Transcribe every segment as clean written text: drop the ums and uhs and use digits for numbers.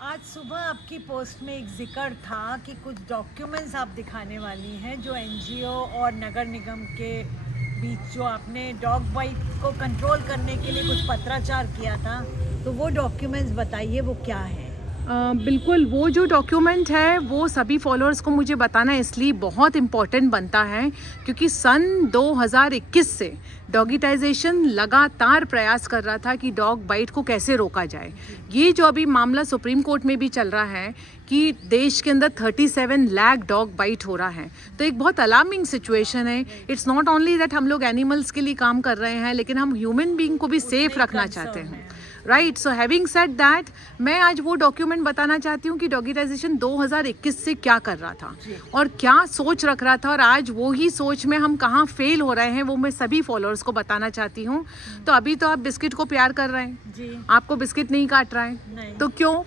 आज सुबह आपकी पोस्ट में एक जिक्र था कि कुछ डॉक्यूमेंट्स आप दिखाने वाली हैं जो एनजीओ और नगर निगम के बीच जो आपने डॉग बाइट को कंट्रोल करने के लिए कुछ पत्राचार किया था, तो वो डॉक्यूमेंट्स बताइए वो क्या है। बिल्कुल, वो जो डॉक्यूमेंट है वो सभी फॉलोअर्स को मुझे बताना इसलिए बहुत इम्पॉर्टेंट बनता है क्योंकि सन 2021 से डॉगिटाइजेशन लगातार प्रयास कर रहा था कि डॉग बाइट को कैसे रोका जाए। ये जो अभी मामला सुप्रीम कोर्ट में भी चल रहा है कि देश के अंदर 37 लाख डॉग बाइट हो रहा है, तो एक बहुत अलार्मिंग सिचुएशन है। इट्स नॉट ओनली दैट हम लोग एनिमल्स के लिए काम कर रहे हैं, लेकिन हम ह्यूमन बीइंग को भी सेफ रखना चाहते हैं। Right, so having said that, मैं आज वो डॉक्यूमेंट बताना चाहती हूँ कि डॉगिटाइजेशन 2021 से क्या कर रहा था और क्या सोच रख रहा था, और आज वो ही सोच में हम कहाँ फेल हो रहे हैं वो मैं सभी फॉलोअर्स को बताना चाहती हूँ। तो अभी तो आप बिस्किट को प्यार कर रहे हैं जी, आपको बिस्किट नहीं काट रहा है, तो क्यों?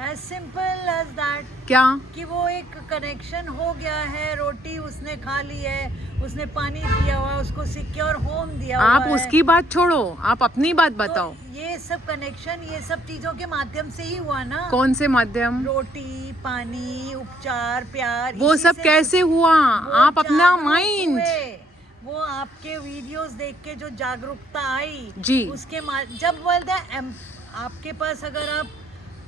एज सिंपल एज दैट, क्या कि वो एक कनेक्शन हो गया है, रोटी उसने खा ली है, उसने पानी पिया हुआ है, उसको सिक्योर होम दिया हुआ आप है। उसकी बात छोड़ो, आप अपनी बात बताओ। तो ये सब कनेक्शन ये सब चीजों के माध्यम से ही हुआ ना। कौन से माध्यम? रोटी, पानी, उपचार, प्यार, वो इसी सब से कैसे हुआ? वो आप अपना जागरूक माइंड, हुए। वो आपके वीडियोस देख के जो जागरूकता आई जी, उसके जब बोलते हैं आपके पास अगर आप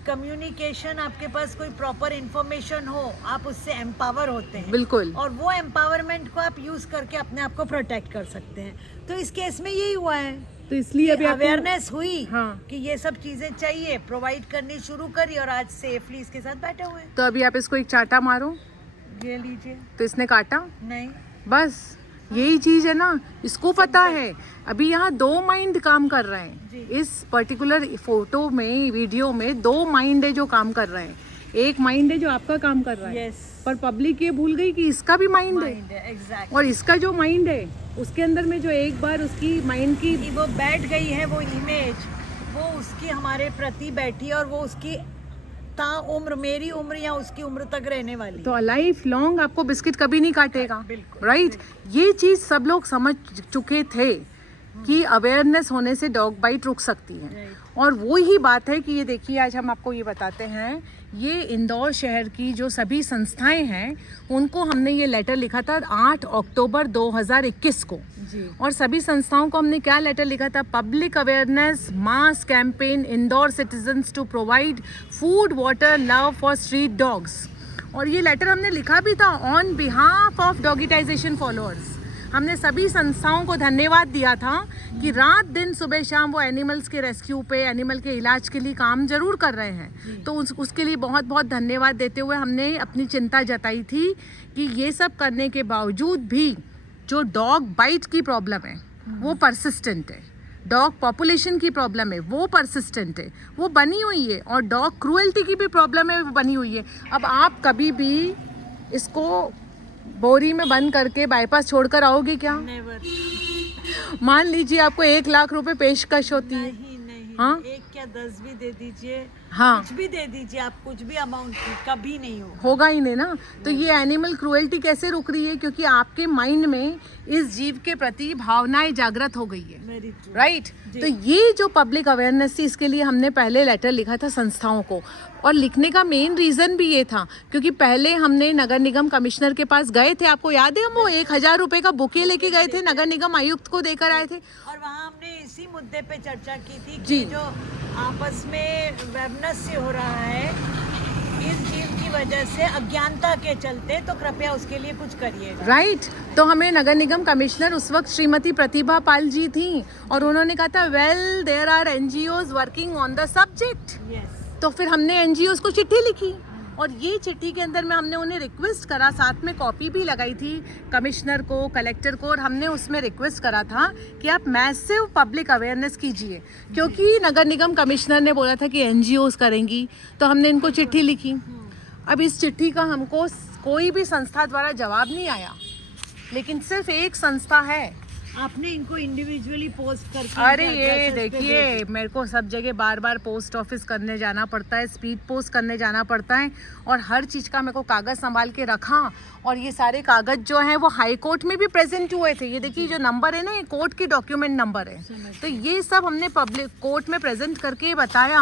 कम्युनिकेशन, आपके पास कोई प्रॉपर इंफॉर्मेशन हो, आप उससे एम्पावर होते हैं। बिल्कुल, और वो एम्पावरमेंट को आप यूज करके अपने आप को प्रोटेक्ट कर सकते हैं। तो इस केस में यही हुआ है, तो इसलिए अभी अवेयरनेस हुई हाँ, कि ये सब चीजें चाहिए, प्रोवाइड करनी शुरू करी और आज सेफली इसके साथ बैठे हुए हैं। तो अभी आप इसको एक चाटा मारो, ये लीजिए। तो इसने काटा, नहीं, बस यही चीज है ना, इसको पता है। अभी यहाँ दो माइंड काम कर रहे हैं, इस पर्टिकुलर फोटो में, वीडियो में दो माइंड है जो काम कर रहे हैं। एक माइंड है जो आपका काम कर रहा है, yes, पर पब्लिक ये भूल गई कि इसका भी माइंड है, exactly। और इसका जो माइंड है उसके अंदर में जो एक बार उसकी माइंड की वो बैठ गई है, वो इमेज वो उसकी हमारे प्रति बैठी है और वो उसकी उम्र, मेरी उम्र या उसकी उम्र तक रहने वाली। तो लाइफ लॉन्ग आपको बिस्किट कभी नहीं काटेगा। बिल्कुल, राइट, ये चीज सब लोग समझ चुके थे कि अवेयरनेस होने से डॉग बाइट रुक सकती है। और वो ही बात है कि ये देखिए, आज हम आपको ये बताते हैं, ये इंदौर शहर की जो सभी संस्थाएं हैं उनको हमने ये लेटर लिखा था 8 अक्टूबर 2021 को जी। और सभी संस्थाओं को हमने क्या लेटर लिखा था? Public awareness mass campaign Indore citizens to provide food water love for street dogs. और ये लेटर हमने लिखा भी था on behalf of dogitization followers. हमने सभी संस्थाओं को धन्यवाद दिया था कि रात दिन सुबह शाम वो एनिमल्स के रेस्क्यू पे, एनिमल के इलाज के लिए काम जरूर कर रहे हैं। तो उसके लिए बहुत बहुत धन्यवाद देते हुए हमने अपनी चिंता जताई थी कि ये सब करने के बावजूद भी जो डॉग बाइट की प्रॉब्लम है वो परसिस्टेंट है, डॉग पॉपुलेशन की प्रॉब्लम है वो परसिस्टेंट है, वो बनी हुई है, और डॉग क्रूएल्टी की भी प्रॉब्लम है वो बनी हुई है। अब आप कभी भी इसको बोरी में बंद करके बाईपास छोड़कर आओगे क्या? नेवर। मान लीजिए आपको 1 लाख रुपए पेशकश होती है, नहीं, हाँ? एक क्या 10 भी दे दीजिए, हाँ, कुछ भी दे दीजिए, आप कुछ भी अमाउंट कभी नहीं होगा ही नहीं ना। तो ये एनिमल क्रूएल्टी कैसे रुक रही है? क्योंकि आपके माइंड में इस जीव के प्रति भावनाएं जागृत हो गई है। मेरी राइट, तो ये जो पब्लिक अवेयरनेस थी, इसके लिए हमने पहले लेटर लिखा था संस्थाओं को, और लिखने का मेन रीजन भी ये था क्योंकि पहले हमने नगर निगम कमिश्नर के पास गए थे, आपको याद है, हम वो 1000 रुपए का बुके लेके गए थे, नगर निगम आयुक्त को देकर आए थे, और वहाँ हमने इसी मुद्दे पे चर्चा की थी कि जी। जो आपस में वैमनस्य हो रहा है इस जीव की वजह से, अज्ञानता के चलते, तो कृपया उसके लिए कुछ करिए। राइट, तो हमें नगर निगम कमिश्नर उस वक्त श्रीमती प्रतिभा पाल जी थी और उन्होंने कहा था well there are NGOs working on the subject. तो फिर हमने एनजीओज को चिट्ठी लिखी और ये चिट्ठी के अंदर में हमने उन्हें रिक्वेस्ट करा, साथ में कॉपी भी लगाई थी कमिश्नर को, कलेक्टर को, और हमने उसमें रिक्वेस्ट करा था कि आप मैसिव पब्लिक अवेयरनेस कीजिए, क्योंकि नगर निगम कमिश्नर ने बोला था कि एनजीओज करेंगी। तो हमने इनको चिट्ठी लिखी। अब इस चिट्ठी का हमको कोई भी संस्था द्वारा जवाब नहीं आया, लेकिन सिर्फ एक संस्था है। आपने इनको इंडिविजुअली पोस्ट करके, अरे ये देखिए, मेरे को सब जगह बार बार पोस्ट ऑफिस करने जाना पड़ता है, स्पीड पोस्ट करने जाना पड़ता है, और हर चीज़ का मेरे को कागज़ संभाल के रखा। और ये सारे कागज़ जो हैं वो हाई कोर्ट में भी प्रेजेंट हुए थे। ये देखिए जो नंबर है ना, ये कोर्ट की डॉक्यूमेंट नंबर है। तो ये सब हमने पब्लिक कोर्ट में प्रेजेंट करके बताया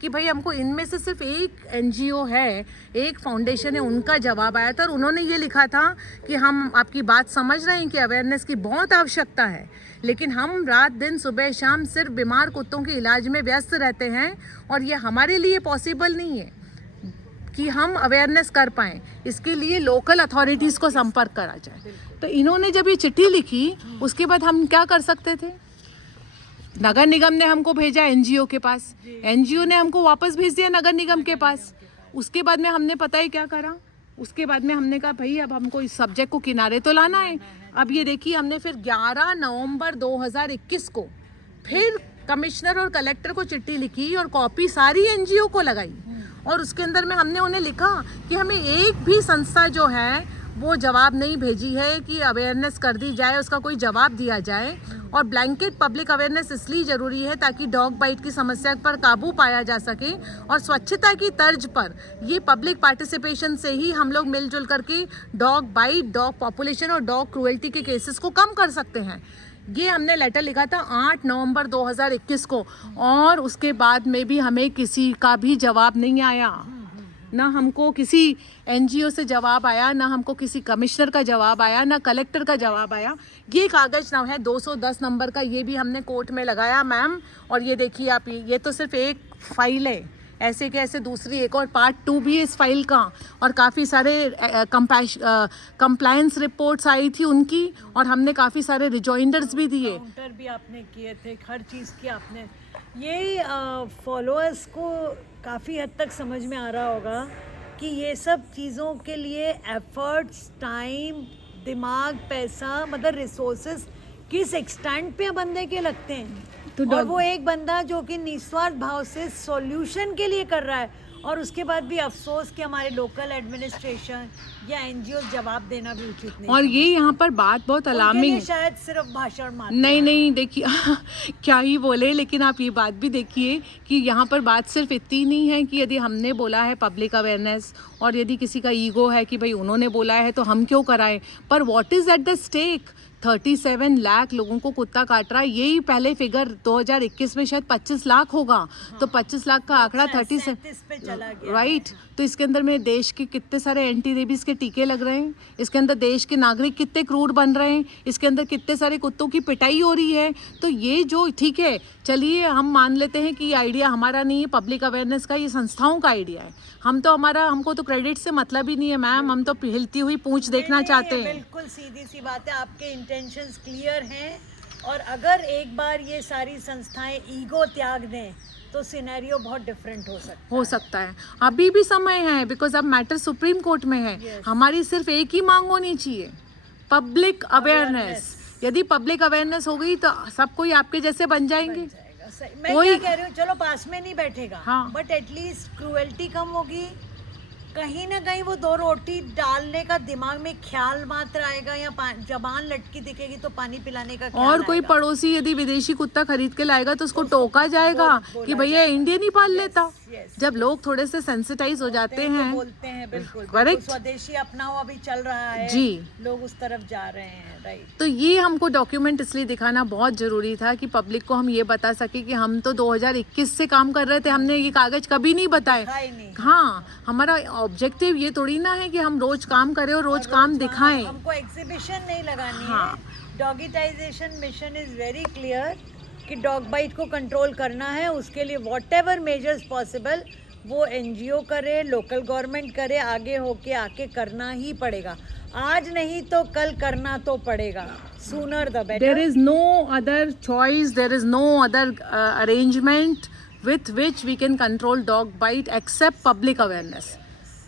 कि भाई हमको इनमें से सिर्फ एक एनजीओ है, एक फाउंडेशन है, उनका जवाब आया था और उन्होंने ये लिखा था कि हम आपकी बात समझ रहे हैं कि अवेयरनेस की बहुत आवश्यकता है, लेकिन हम रात दिन सुबह शाम सिर्फ बीमार कुत्तों के इलाज में व्यस्त रहते हैं और ये हमारे लिए पॉसिबल नहीं है कि हम अवेयरनेस कर पाएँ। इसके लिए लोकल अथॉरिटीज़ को संपर्क करा जाए। तो इन्होंने जब ये चिट्ठी लिखी उसके बाद हम क्या कर सकते थे? नगर निगम ने हमको भेजा एनजीओ के पास, एनजीओ ने हमको वापस भेज दिया नगर निगम के पास। उसके बाद में हमने पता ही क्या करा, उसके बाद में हमने कहा भाई अब हमको इस सब्जेक्ट को किनारे तो लाना है। अब ये देखिए हमने फिर 11 नवंबर 2021 को फिर कमिश्नर और कलेक्टर को चिट्ठी लिखी और कॉपी सारी एनजीओ को लगाई और उसके अंदर में हमने उन्हें लिखा कि हमें एक भी संस्था जो है वो जवाब नहीं भेजी है कि अवेयरनेस कर दी जाए, उसका कोई जवाब दिया जाए। और ब्लैंकेट पब्लिक अवेयरनेस इसलिए ज़रूरी है ताकि डॉग बाइट की समस्या पर काबू पाया जा सके और स्वच्छता की तर्ज पर ये पब्लिक पार्टिसिपेशन से ही हम लोग मिलजुल करके डॉग बाइट, डॉग पॉपुलेशन और डॉग क्रूएल्टी के केसेस को कम कर सकते हैं। ये हमने लेटर लिखा था 8 नवंबर 2021 को और उसके बाद में भी हमें किसी का भी जवाब नहीं आया। ना हमको किसी एनजीओ से जवाब आया, ना हमको किसी कमिश्नर का जवाब आया, ना कलेक्टर का जवाब आया। ये कागज़ ना है 210 नंबर का, ये भी हमने कोर्ट में लगाया मैम। और ये देखिए आप, ये तो सिर्फ एक फाइल है, ऐसे के ऐसे दूसरी एक और पार्ट 2 भी है इस फाइल का और काफ़ी सारे कंप्लायंस रिपोर्ट्स आई थी उनकी और हमने काफ़ी सारे रिजॉइंडर्स भी दिए, काउंटर भी आपने किए थे, हर चीज़ की आपने। ये फॉलोअर्स को काफ़ी हद तक समझ में आ रहा होगा कि ये सब चीज़ों के लिए एफर्ट्स, टाइम, दिमाग, पैसा, मतलब रिसोर्सेज किस एक्सटेंट पे बंदे के लगते हैं। तो और वो एक बंदा जो कि निस्वार्थ भाव से सॉल्यूशन के लिए कर रहा है और उसके बाद भी अफसोस कि हमारे लोकल एडमिनिस्ट्रेशन या एनजीओ जवाब देना भी उचित नहीं। और ये यहाँ पर बात बहुत अलार्मिंग है, शायद सिर्फ भाषण मात्र नहीं देखिए क्या ही बोले, लेकिन आप ये बात भी देखिए कि यहाँ पर बात सिर्फ इतनी नहीं है कि यदि हमने बोला है पब्लिक अवेयरनेस और यदि किसी का ईगो है कि भाई उन्होंने बोला है तो हम क्यों कराएं, पर what is at the stake. 37 lakh लोगों को कुत्ता काट रहा है, यही पहले फिगर 2021 में शायद 25 लाख होगा। तो 25 लाख का आंकड़ा 37 पे चला गया, राइट। तो इसके अंदर में देश के कितने सारे एंटी रेबीज के टीके लग रहे हैं, इसके अंदर देश के नागरिक कितने क्रूर बन रहे हैं, इसके अंदर कितने सारे कुत्तों की पिटाई हो रही है। तो ये जो ठीक है, चलिए हम मान लेते हैं कि ये आइडिया हमारा नहीं है पब्लिक अवेयरनेस का, ये संस्थाओं का आइडिया है। हमको तो क्रेडिट से मतलब ही नहीं है मैम, हम तो हिलती हुई पूंछ देखना चाहते हैं। बिल्कुल सीधी सी बात है, आपके इंटेंशंस क्लियर हैं और अगर एक बार ये सारी संस्थाएं ईगो त्याग दें तो सिनेरियो बहुत डिफरेंट हो सकता है। अभी भी समय है, बिकॉज अब मैटर सुप्रीम कोर्ट में है। हमारी सिर्फ एक ही मांग होनी चाहिए, पब्लिक अवेयरनेस। यदि पब्लिक अवेयरनेस हो गई तो सब कोई आपके जैसे बन जाएंगे। मैं क्या कह रही हूँ, चलो पास में नहीं बैठेगा, हाँ, बट एटलीस्ट क्रूएल्टी कम होगी, कहीं ना कहीं वो 2 रोटी डालने का दिमाग में ख्याल मात्र आएगा या जबान लटकी दिखेगी तो पानी पिलाने का ख्याल और कोई आएगा। पड़ोसी यदि विदेशी कुत्ता खरीद के लाएगा तो उसको टोका जाएगा कि भैया इंडियन ही पाल लेता। जब लोग थोड़े से सेंसिटाइज हो जाते हैं, बोलते हैं बिल्कुल करेक्ट, स्वदेशी अपनाओ अभी चल रहा है जी, लोग उस तरफ जा रहे हैं, राइट। तो ये हमको डॉक्यूमेंट इसलिए दिखाना बहुत जरूरी था कि पब्लिक को हम ये बता सके कि हम तो 2021 से काम कर रहे थे, हमने ये कागज कभी नहीं बताए। हाँ, हमारा ऑब्जेक्टिव ये थोड़ी ना है कि हम रोज काम करें और रोज काम दिखाएं। हमको एग्जीबिशन नहीं लगानी है। डॉगिटाइजेशन मिशन इज वेरी क्लियर कि डॉग बाइट को कंट्रोल करना है, उसके लिए व्हाटएवर मेजर्स पॉसिबल वो एनजीओ करे, लोकल गवर्नमेंट करे, आगे होके आके करना ही पड़ेगा। आज नहीं तो कल करना तो पड़ेगा, sooner the better. There is no other choice, there is no other arrangement with which we can control dog bite except public awareness।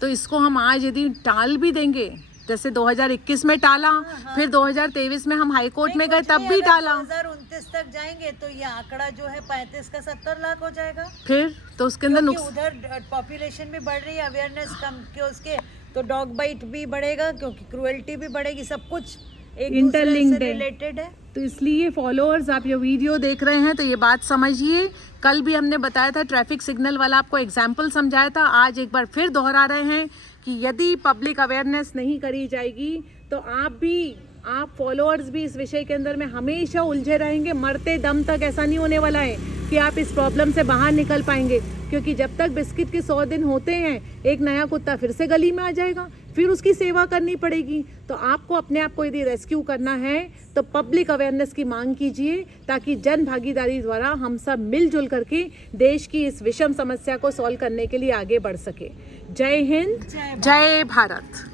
तो इसको हम आज यदि टाल भी देंगे, जैसे 2021 में टाला, फिर 2023 में हम हाई कोर्ट में गए तब भी टाला, 2029 तक जाएंगे तो ये आंकड़ा जो है 35 का 70 लाख हो जाएगा। फिर तो उसके अंदर उधर पॉपुलेशन भी बढ़ रही है, अवेयरनेस कम के उसके, तो डॉग बाइट भी बढ़ेगा क्योंकि क्रूएल्टी भी बढ़ेगी, सब कुछ एक दूसरे से रिलेटेड है। तो इसलिए फॉलोअर्स, आप ये वीडियो देख रहे हैं तो ये बात समझिए। कल भी हमने बताया था, ट्रैफिक सिग्नल वाला आपको एग्जाम्पल समझाया था, आज एक बार फिर दोहरा रहे हैं कि यदि पब्लिक अवेयरनेस नहीं करी जाएगी तो आप भी आप फॉलोअर्स भी इस विषय के अंदर में हमेशा उलझे रहेंगे, मरते दम तक ऐसा नहीं होने वाला है कि आप इस प्रॉब्लम से बाहर निकल पाएंगे, क्योंकि जब तक बिस्किट के 100 दिन होते हैं एक नया कुत्ता फिर से गली में आ जाएगा, फिर उसकी सेवा करनी पड़ेगी। तो आपको अपने आप को यदि रेस्क्यू करना है तो पब्लिक अवेयरनेस की मांग कीजिए, ताकि जन भागीदारी द्वारा हम सब मिलजुल करके देश की इस विषम समस्या को सॉल्व करने के लिए आगे बढ़ सके। जय हिंद, जय भारत।